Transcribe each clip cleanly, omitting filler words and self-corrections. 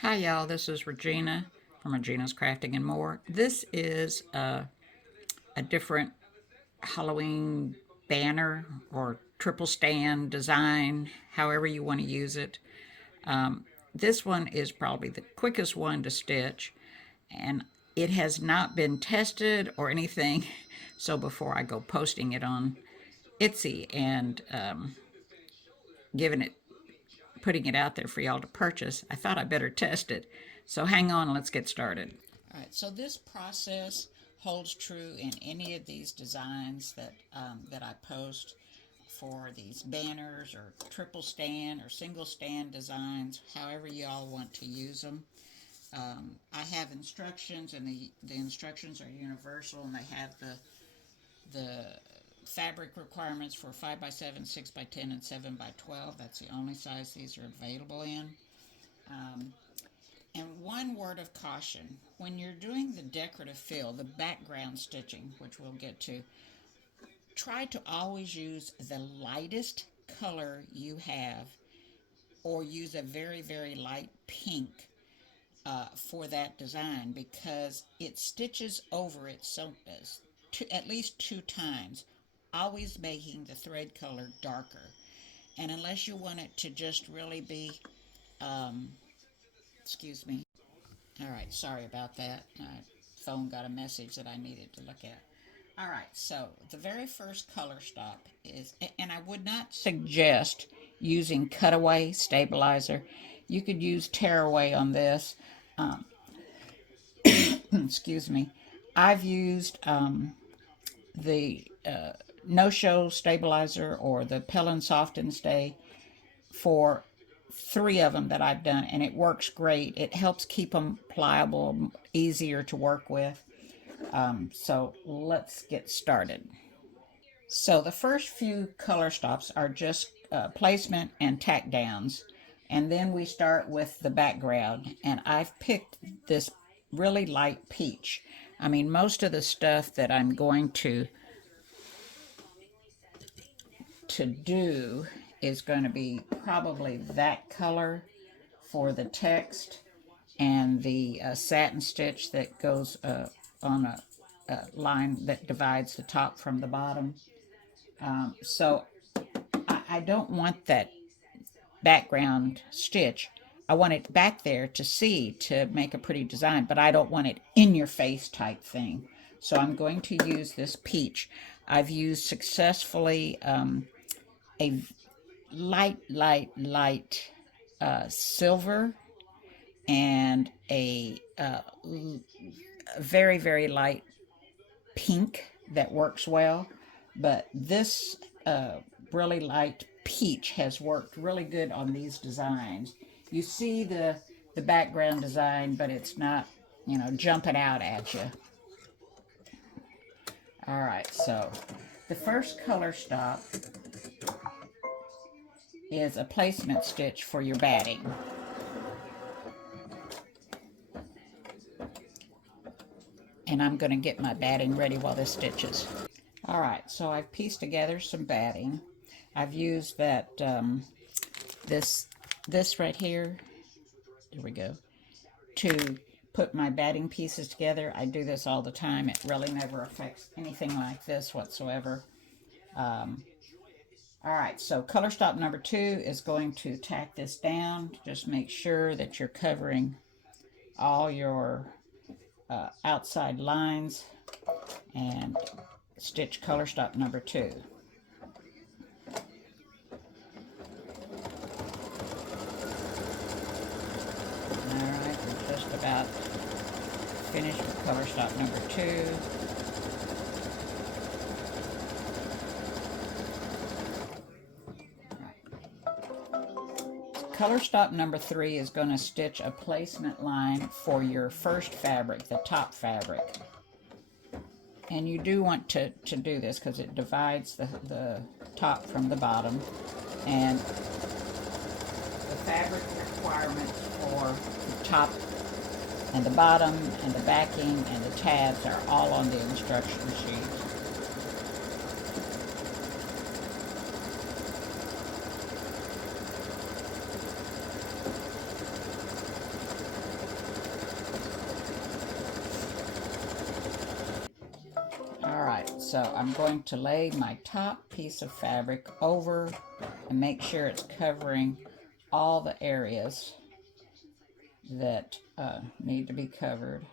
Hi, y'all. This is Regina from Regina's Crafting and More. This is a different Halloween banner or triple stand design, however you want to use it. This one is probably the quickest one to stitch, and it has not been tested or anything. So before I go posting it on Etsy and giving it, putting it out there for y'all to purchase, I thought I better test it. So hang on, let's get started. All right, so this process holds true in any of these designs that I post for these banners or triple stand or single stand designs, however you all want to use them. I have instructions, and the instructions are universal, and they have the fabric requirements for 5 by 7, 6 by 10, and 7 by 12. That's the only size these are available in. Um, And one word of caution, when you're doing the decorative fill, the background stitching, which we'll get to, try to always use the lightest color you have, or use a very, very light pink for that design, because it stitches over it so at least 2 times, always making the thread color darker. And unless you want it to just really be, um, excuse me. All right, sorry about that. My phone got a message that I needed to look at. All right, so the very first color stop is, and I would not suggest using cutaway stabilizer. You could use tearaway on this. Um, excuse me. I've used the no-show stabilizer or the Pell and Soft and Stay for 3 of them that I've done, and it works great. It helps keep them pliable, easier to work with. So let's get started. So the first few color stops are just placement and tack downs, and then we start with the background, and I've picked this really light peach. I mean, most of the stuff that I'm going to do is going to be probably that color for the text, and the satin stitch that goes on a line that divides the top from the bottom. So I don't want that background stitch. I want it back there to see, to make a pretty design, but I don't want it in your face type thing. So I'm going to use this peach. I've used successfully a light silver, and a very, very light pink that works well. But this really light peach has worked really good on these designs. You see the background design, but it's not, jumping out at you. All right, so the first color stop is a placement stitch for your batting. And I'm going to get my batting ready while this stitches. All right, so I've pieced together some batting. I've used that, this right here, there we go, to put my batting pieces together. I do this all the time. It really never affects anything like this whatsoever. All right, so color stop number 2 is going to tack this down. Just make sure that you're covering all your outside lines, and stitch color stop number 2. Alright, we're just about finished with color stop number 2. Color stop number 3 is going to stitch a placement line for your first fabric, the top fabric. And you do want to do this because it divides the top from the bottom. And the fabric requirements for the top and the bottom and the backing and the tabs are all on the instruction sheet. So I'm going to lay my top piece of fabric over and make sure it's covering all the areas that need to be covered.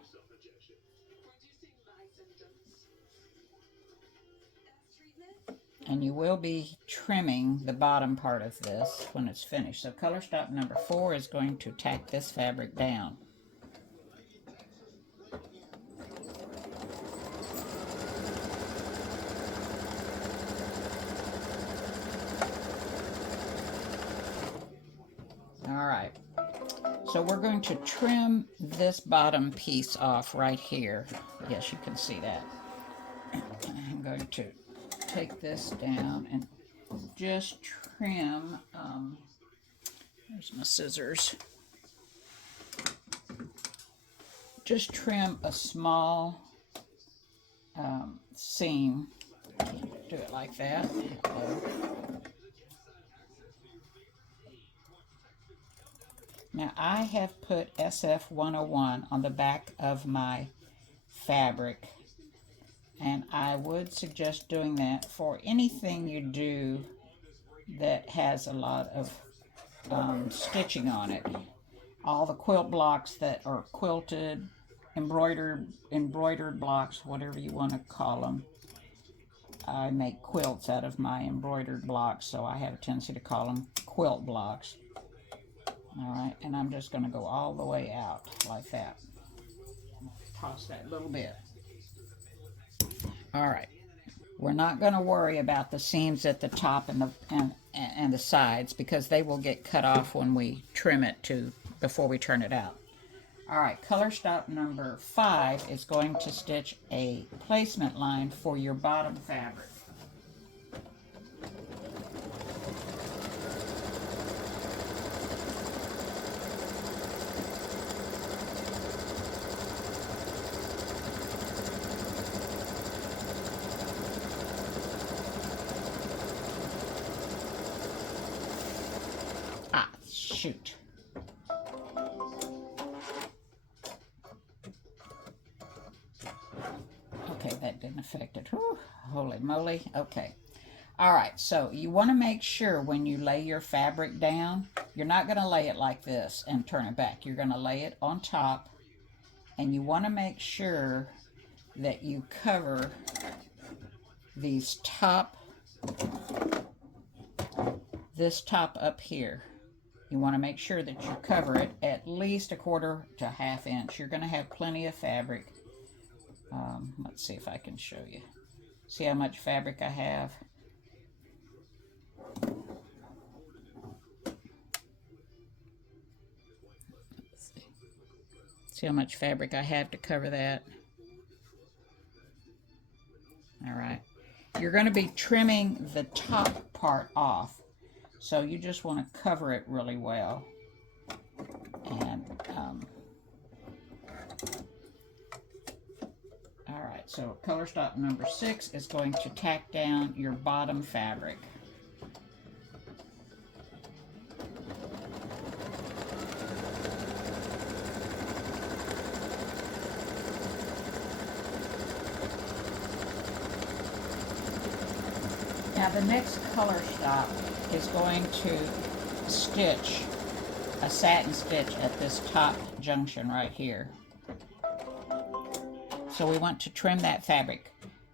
And you will be trimming the bottom part of this when it's finished. So color stop number 4 is going to tack this fabric down. All right, so we're going to trim this bottom piece off right here. Yes, you can see that. I'm going to take this down and just trim, there's my scissors. Just trim a small seam. Can't do it like that. Now I have put SF 101 on the back of my fabric, and I would suggest doing that for anything you do that has a lot of stitching on it. All the quilt blocks that are quilted, embroidered blocks, whatever you want to call them. I make quilts out of my embroidered blocks, so I have a tendency to call them quilt blocks. Alright, and I'm just going to go all the way out like that. Toss that little bit. Alright, we're not going to worry about the seams at the top and the sides, because they will get cut off when we trim it before we turn it out. Alright, color stop number 5 is going to stitch a placement line for your bottom fabric. Ah, shoot. Okay, that didn't affect it. Whew, holy moly. Okay. All right, so you want to make sure when you lay your fabric down, you're not going to lay it like this and turn it back. You're going to lay it on top, and you want to make sure that you cover these this top up here. You want to make sure that you cover it at least 1/4 to 1/2 inch. You're going to have plenty of fabric. Let's see if I can show you. See how much fabric I have? See how much fabric I have to cover that? All right. You're going to be trimming the top part off, so you just want to cover it really well. And all right, so color stop number 6 is going to tack down your bottom fabric. Now the next color stop is going to stitch a satin stitch at this top junction right here. So we want to trim that fabric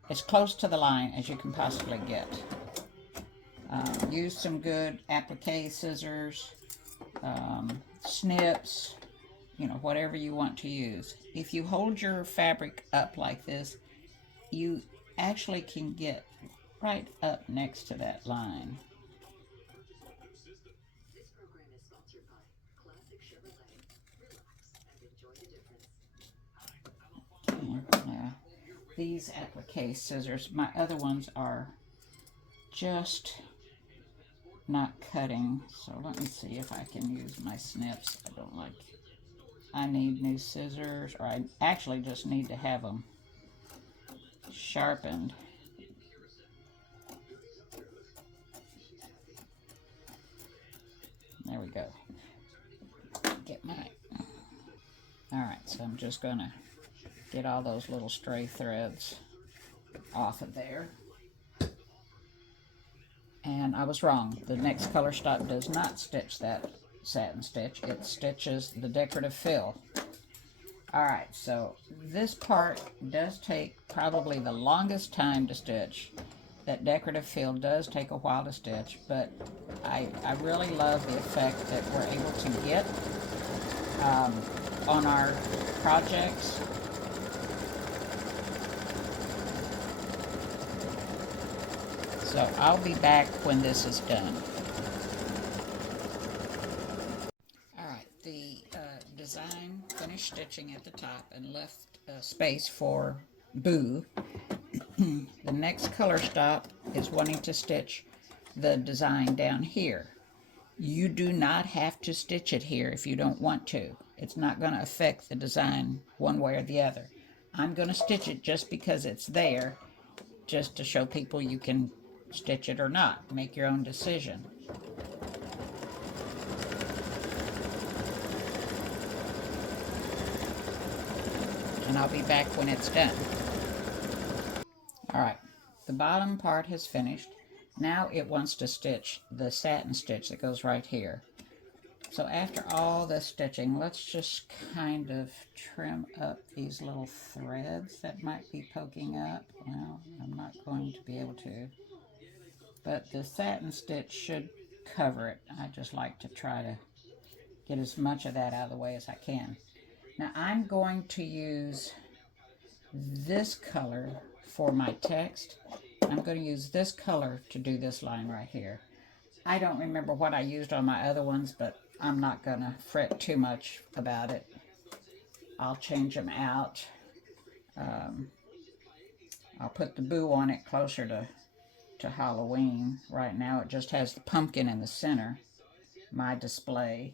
as close to the line as you can possibly get. Use some good applique scissors, snips, whatever you want to use. If you hold your fabric up like this, you actually can get right up next to that line. Yeah, these applique scissors, my other ones are just not cutting, so let me see if I can use my snips. I need new scissors, or I actually just need to have them sharpened. There we go. Get mine. Alright, so I'm just gonna get all those little stray threads. off of there. And I was wrong. The next color stop does not stitch that satin stitch. It stitches the decorative fill. Alright, so this part does take probably the longest time to stitch. That decorative fill does take a while to stitch, but I really love the effect that we're able to get on our projects. So I'll be back when this is done. Alright, the design finished stitching at the top and left space for Boo. The next color stop is wanting to stitch the design down here. You do not have to stitch it here if you don't want to. It's not going to affect the design one way or the other. I'm going to stitch it just because it's there, just to show people you can stitch it or not. Make your own decision. And I'll be back when it's done. Alright, the bottom part has finished. Now it wants to stitch the satin stitch that goes right here. So after all this stitching, let's just kind of trim up these little threads that might be poking up. Well, I'm not going to be able to. But the satin stitch should cover it. I just like to try to get as much of that out of the way as I can. Now I'm going to use this color for my text. I'm going to use this color to do this line right here. I don't remember what I used on my other ones, but I'm not going to fret too much about it. I'll change them out. I'll put the Boo on it closer to Halloween. Right now it just has the pumpkin in the center, my display.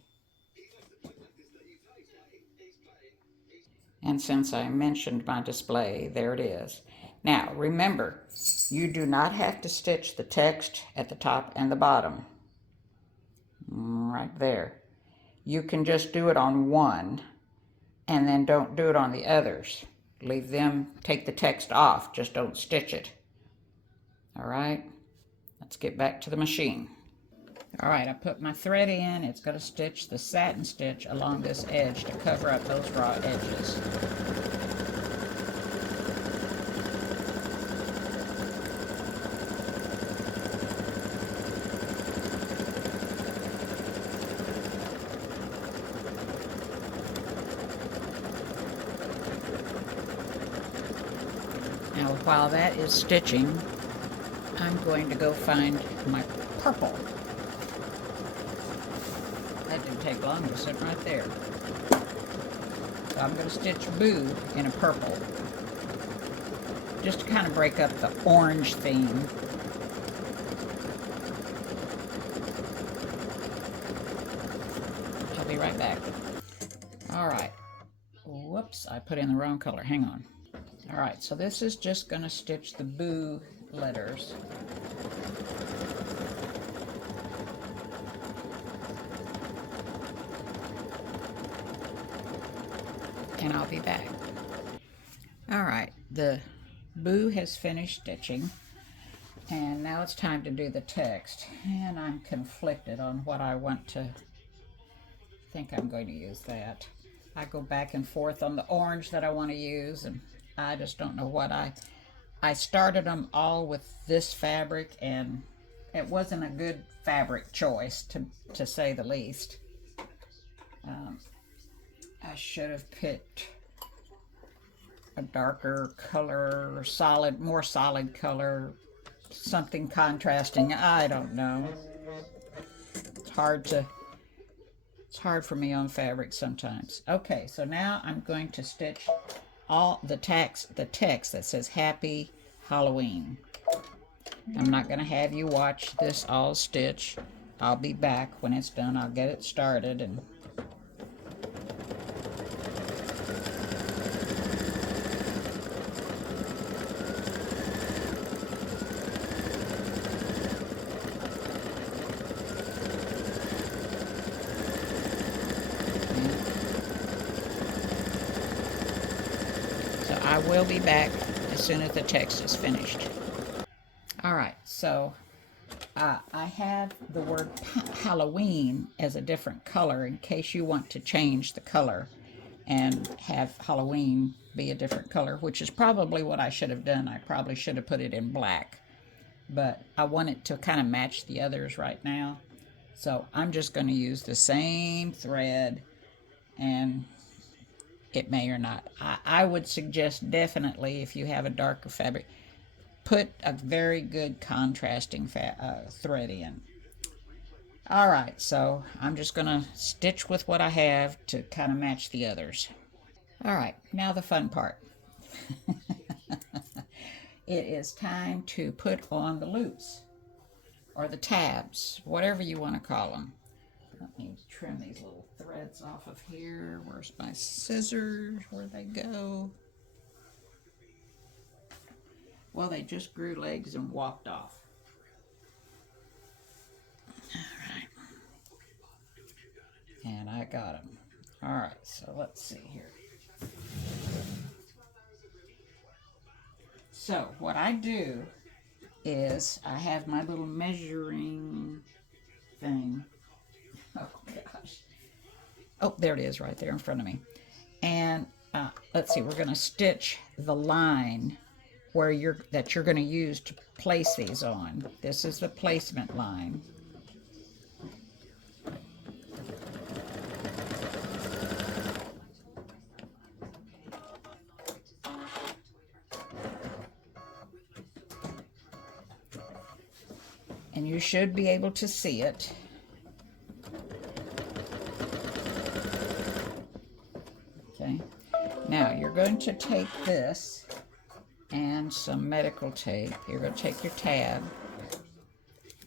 And since I mentioned my display, there it is. Now, remember, you do not have to stitch the text at the top and the bottom. Right there. You can just do it on one, and then don't do it on the others. Leave them, take the text off, just don't stitch it. All right, let's get back to the machine. All right, I put my thread in. It's going to stitch the satin stitch along this edge to cover up those raw edges. Now, while that is stitching, I'm going to go find my purple. That didn't take long, it was sitting right there. So I'm going to stitch Boo in a purple, just to kind of break up the orange theme. I'll be right back. All right. Whoops, I put in the wrong color. Hang on. All right, so this is just going to stitch the Boo letters. And I'll be back. All right, the Boo has finished stitching, and now it's time to do the text. And I'm conflicted on what I want to. I think I'm going to use that. I go back and forth on the orange that I want to use, and I just don't know what I started them all with this fabric, and it wasn't a good fabric choice, to say the least. I should have picked a darker color, more solid color, something contrasting. I don't know. It's hard for me on fabric sometimes. Okay, so now I'm going to stitch all the text that says Happy Halloween. I'm not going to have you watch this all stitch. I'll be back when it's done. I'll get it started and I will be back as soon as the text is finished. All right, so I have the word Halloween as a different color in case you want to change the color and have Halloween be a different color, which is probably what I should have done. I probably should have put it in black, but I want it to kind of match the others right now. So I'm just going to use the same thread, and it may or not. I would suggest definitely, if you have a darker fabric, put a very good contrasting thread in. All right, so I'm just going to stitch with what I have to kind of match the others. All right, now the fun part. It is time to put on the loops, or the tabs, whatever you want to call them. Let me trim these little threads off of here. Where's my scissors? Where'd they go? Well, they just grew legs and walked off. All right. And I got them. All right, so let's see here. So what I do is I have my little measuring thing. Oh gosh. Oh, there it is right there in front of me. And let's see, we're going to stitch the line where you're going to use to place these on. This is the placement line. And you should be able to see it. Okay. Now you're going to take this and some medical tape. You're going to take your tab,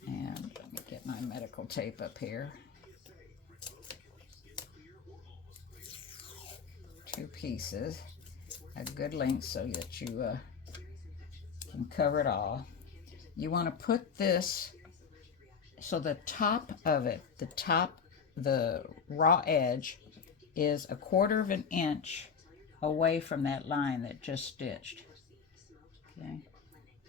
and let me get my medical tape up here. 2 pieces, a good length so that you can cover it all. You want to put this so the top of it, the raw edge is 1/4 of an inch away from that line that just stitched. Okay,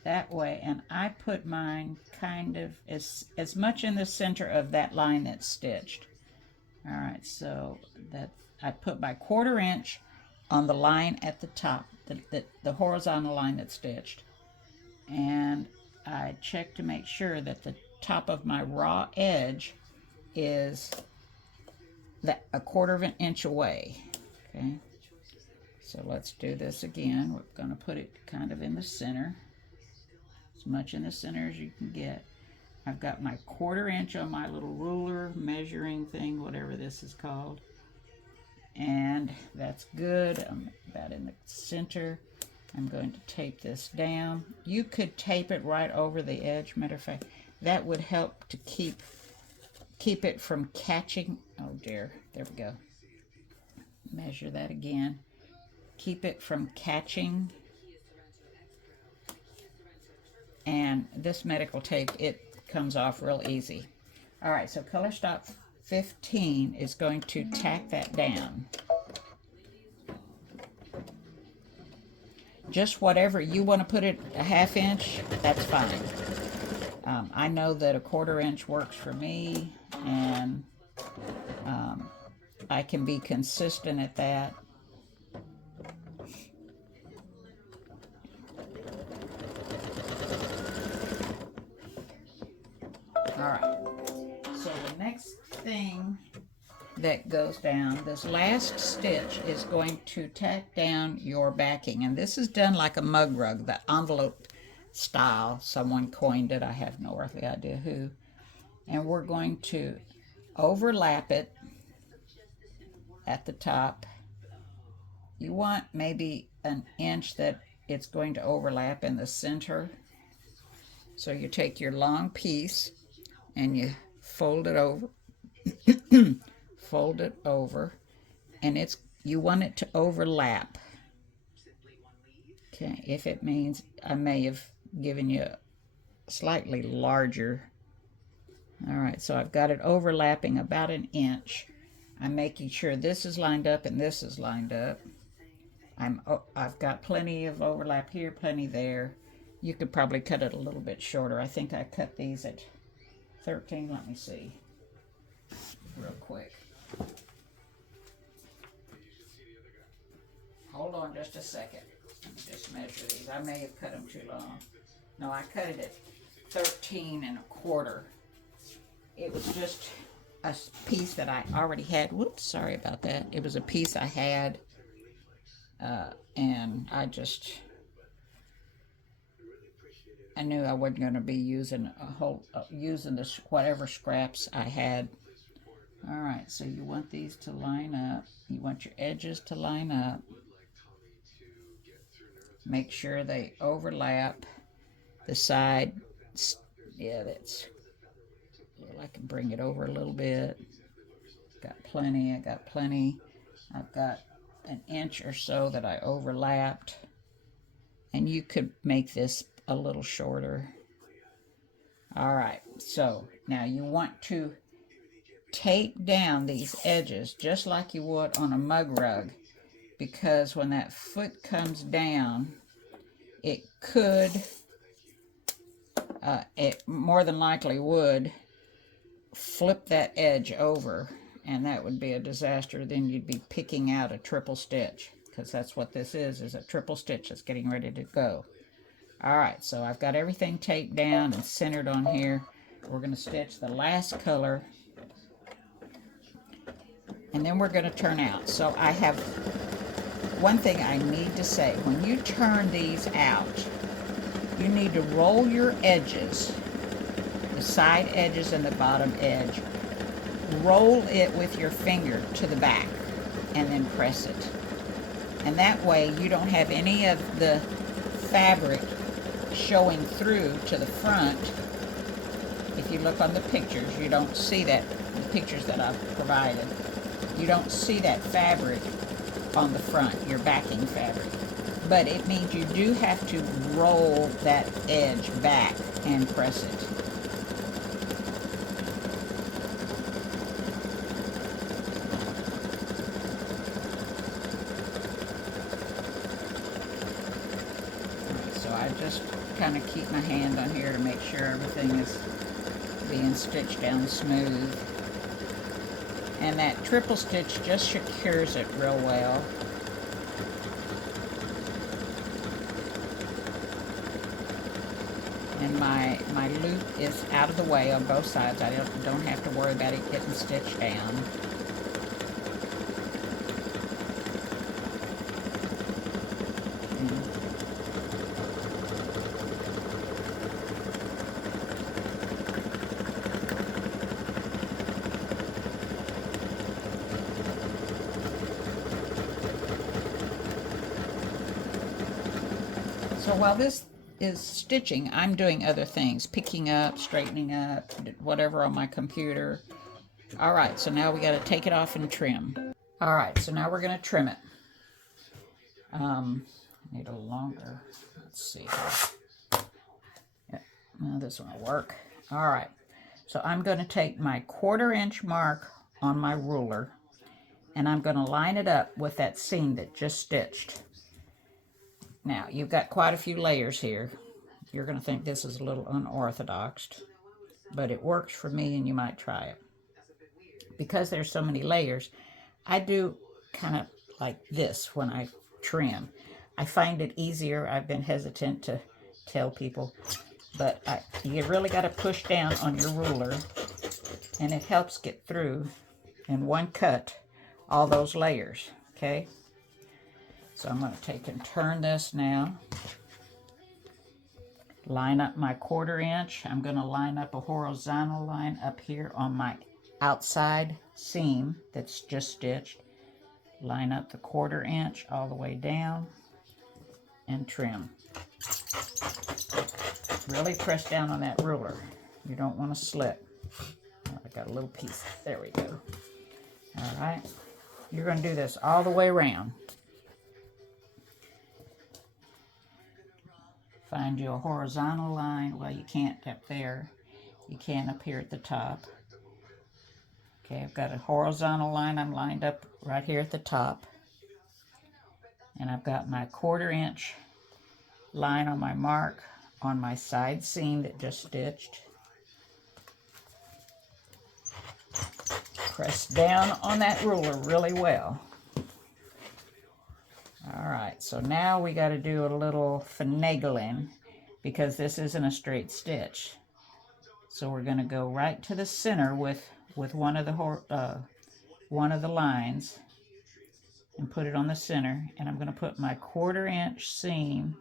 that way, and I put mine kind of as much in the center of that line that's stitched. All right, so that I put my 1/4 inch on the line at the top, the horizontal line that's stitched, and I check to make sure that the top of my raw edge is that 1/4 of an inch away. Okay, so let's do this again. We're going to put it kind of in the center, as much in the center as you can get. I've got my 1/4 inch on my little ruler measuring thing, whatever this is called, and that's good. I'm about in the center. I'm going to tape this down. You could tape it right over the edge. Matter of fact, that would help to keep it from catching. Oh dear, there we go. Measure that again. Keep it from catching. And this medical tape, it comes off real easy. All right, so color stop 15 is going to tack that down. Just whatever you want to put it, a 1/2 inch, that's fine. I know that a 1/4 inch works for me, and I can be consistent at that. All right, so the next thing that goes down, this last stitch is going to tack down your backing, and this is done like a mug rug, the envelope style. Someone coined it, I have no earthly idea who. And we're going to overlap it at the top. You want maybe an inch that it's going to overlap in the center. So you take your long piece and you fold it over. Fold it over, and you want it to overlap. Okay, if it means I may have given you a slightly larger. All right, so I've got it overlapping about an inch. I'm making sure this is lined up and this is lined up. I've got plenty of overlap here, plenty there. You could probably cut it a little bit shorter. I think I cut these at 13. Let me see real quick. Hold on just a second. Let me just measure these. I may have cut them too long. No, I cut it at 13 1/4. It was just a piece that I already had. Whoops, sorry about that. It was a piece I had, and I knew I wasn't going to be using using whatever scraps I had. All right, so you want these to line up. You want your edges to line up. Make sure they overlap the side. Yeah, that's. Well, I can bring it over a little bit. Got plenty. I got plenty. I've got an inch or so that I overlapped. And you could make this a little shorter. All right, so now you want to tape down these edges just like you would on a mug rug, because when that foot comes down, it could, it more than likely would flip that edge over, and that would be a disaster. Then you'd be picking out a triple stitch, because that's what this is a triple stitch that's getting ready to go. All right, so I've got everything taped down and centered on here. We're going to stitch the last color, and then we're going to turn out. So I have one thing I need to say. When you turn these out, you need to roll your edges, the side edges and the bottom edge. Roll it with your finger to the back and then press it. And that way you don't have any of the fabric showing through to the front. If you look on the pictures, you don't see that, the pictures that I've provided, you don't see that fabric on the front, your backing fabric. But it means you do have to roll that edge back and press it. So I just kind of keep my hand on here to make sure everything is being stitched down smooth. And that triple stitch just secures it real well. And my loop is out of the way on both sides. I don't have to worry about it getting stitched down. So while this is stitching, I'm doing other things, picking up, straightening up, whatever on my computer. All right, so now we got to take it off and trim. All right, so now we're going to trim it. I need a longer, let's see here. Yeah, now this one will work. All right, so I'm going to take my 1/4 inch mark on my ruler, and I'm going to line it up with that seam that just stitched. Now, you've got quite a few layers here. You're going to think this is a little unorthodox, but it works for me, and you might try it. Because there's so many layers, I do kind of like this when I trim. I find it easier. I've been hesitant to tell people, but you really got to push down on your ruler, and it helps get through in one cut all those layers, okay? So I'm going to take and turn this now. Line up my 1/4 inch. I'm going to line up a horizontal line up here on my outside seam that's just stitched. Line up the 1/4 inch all the way down and trim. Really press down on that ruler. You don't want to slip. Oh, I got a little piece. There we go. All right. You're going to do this all the way around. Find you a horizontal line. Well, you can't up there. You can up here at the top. Okay, I've got a horizontal line. I'm lined up right here at the top. And I've got my 1/4 inch line on my mark on my side seam that just stitched. Press down on that ruler really well. Alright, so now we got to do a little finagling because this isn't a straight stitch. So we're going to go right to the center with one of the lines and put it on the center, and I'm going to put my 1/4 inch seam.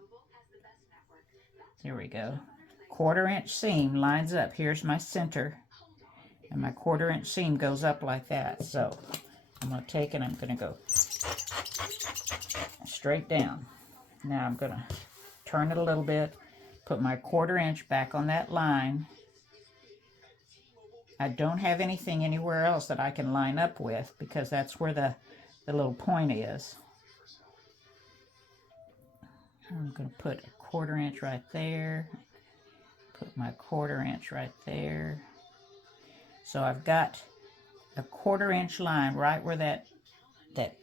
There we go. 1/4 inch seam lines up. Here's my center, and my 1/4 inch seam goes up like that. So I'm going to take it, I'm going to go straight down. Now I'm going to turn it a little bit, put my 1/4 inch back on that line. I don't have anything anywhere else that I can line up with because that's where the little point is. I'm going to put a 1/4 inch right there. Put my 1/4 inch right there. So I've got a 1/4 inch line right where that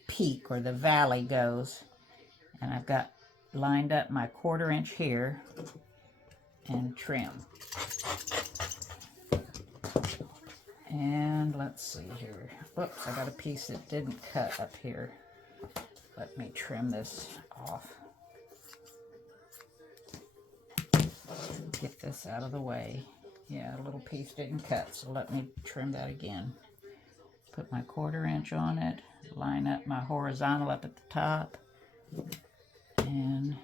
peak or the valley goes. And I've got lined up my 1/4 inch here and trim. And let's see here. Whoops, I got a piece that didn't cut up here. Let me trim this off. Get this out of the way. Yeah, a little piece didn't cut, so let me trim that again. Put my 1/4 inch on it, line up my horizontal up at the top, and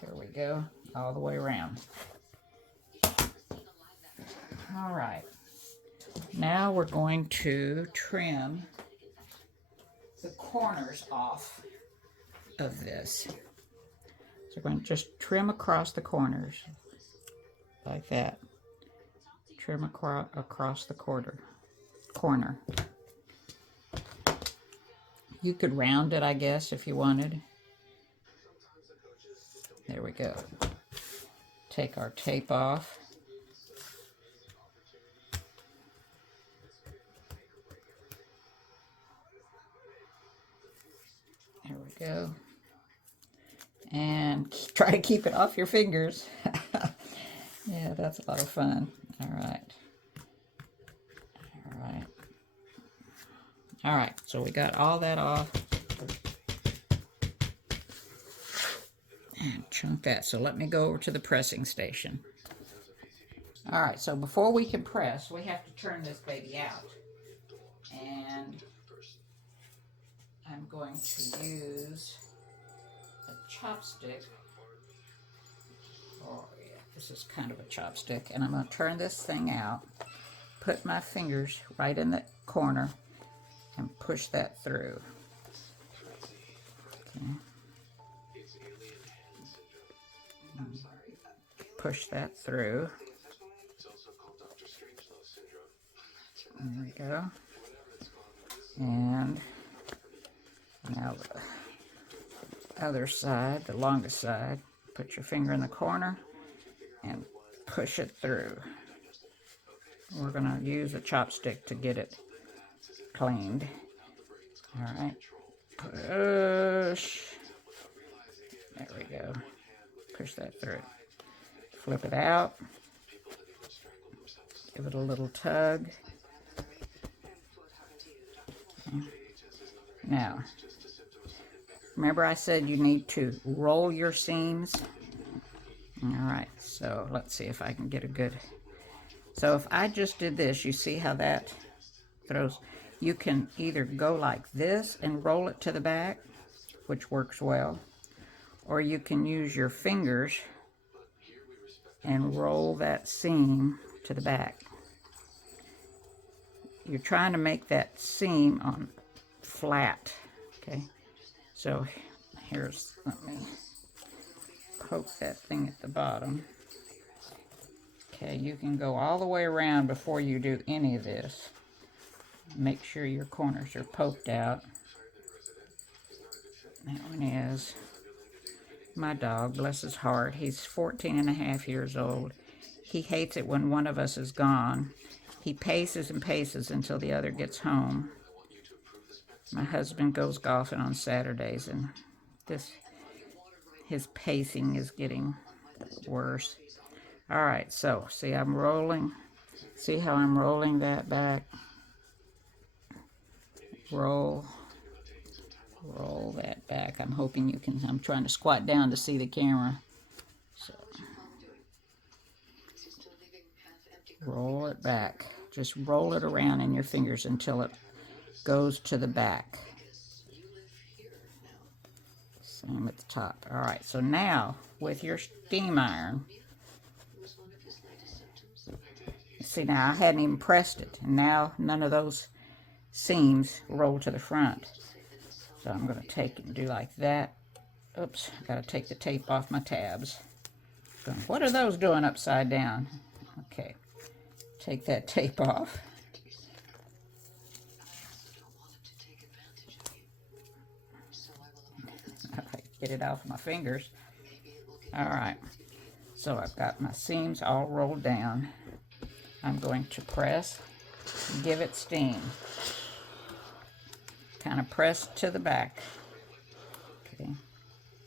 there we go, all the way around. All right, now we're going to trim the corners off of this. So we're going to just trim across the corners like that. Trim across the corner. You could round it, I guess, if you wanted. There we go. Take our tape off. There we go. And try to keep it off your fingers. Yeah, that's a lot of fun. All right. All right. All right, so we got all that off. And chunk that. So let me go over to the pressing station. All right, so before we can press, we have to turn this baby out. And I'm going to use a chopstick. Oh yeah, this is kind of a chopstick. And I'm going to turn this thing out, put my fingers right in the corner, and push that through. Okay. Push that through. There we go. And now the other side, the longest side, put your finger in the corner and push it through. We're going to use a chopstick to get it cleaned. All right. Push. There we go. Push that through. Flip it out. Give it a little tug. Okay. Now, remember I said you need to roll your seams? All right, so let's see if I can get a good... So if I just did this, you see how that throws... You can either go like this and roll it to the back, which works well, or you can use your fingers and roll that seam to the back. You're trying to make that seam on flat, okay? So here's, let me poke that thing at the bottom. Okay, you can go all the way around before you do any of this. Make sure your corners are poked out. That one is. My dog, bless his heart, he's 14 and a half years old. He hates it when one of us is gone He paces and paces until the other gets home. My husband goes golfing on Saturdays, and his pacing is getting worse. All right, so see, I'm rolling. See how I'm rolling that back? Roll that back. I'm hoping you can. I'm trying to squat down to see the camera. So roll it back. Just roll it around in your fingers until it goes to the back. Same at the top. All right, so now with your steam iron, see, now I hadn't even pressed it, and now none of those seams roll to the front. So I'm going to take it and do like that. Oops, I got to take the tape off my tabs. So what are those doing upside down? Okay, take that tape off. Get it off my fingers. All right, so I've got my seams all rolled down. I'm going to press, give it steam. Kind of press to the back. Okay,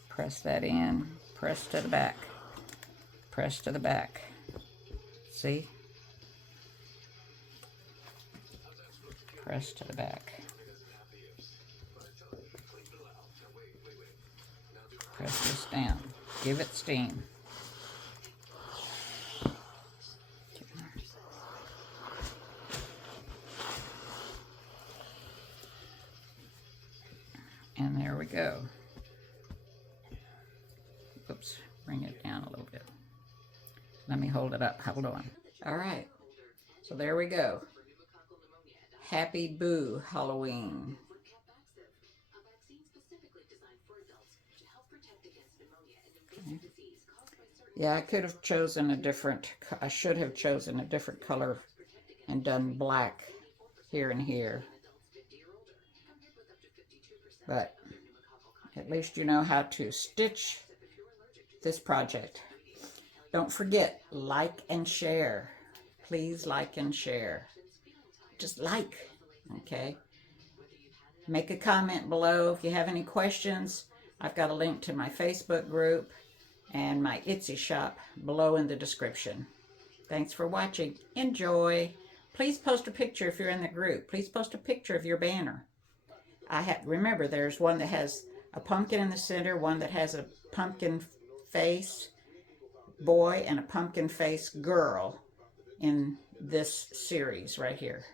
press that in, press to the back, press to the back. See? Press to the back. Press this down. Give it steam. And there we go. Oops, bring it down a little bit. Let me hold it up. Hold on. All right. So there we go. Happy Boo Halloween. Okay. Yeah, I could have chosen a different, I should have chosen a different color and done black here and here. But at least you know how to stitch this project. Don't forget, like and share. Please like and share. Just like, okay? Make a comment below if you have any questions. I've got a link to my Facebook group and my Etsy shop below in the description. Thanks for watching. Enjoy. Please post a picture if you're in the group. Please post a picture of your banner. Remember, there's one that has a pumpkin in the center, one that has a pumpkin face boy and a pumpkin face girl in this series right here,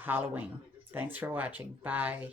Halloween. Thanks for watching. Bye.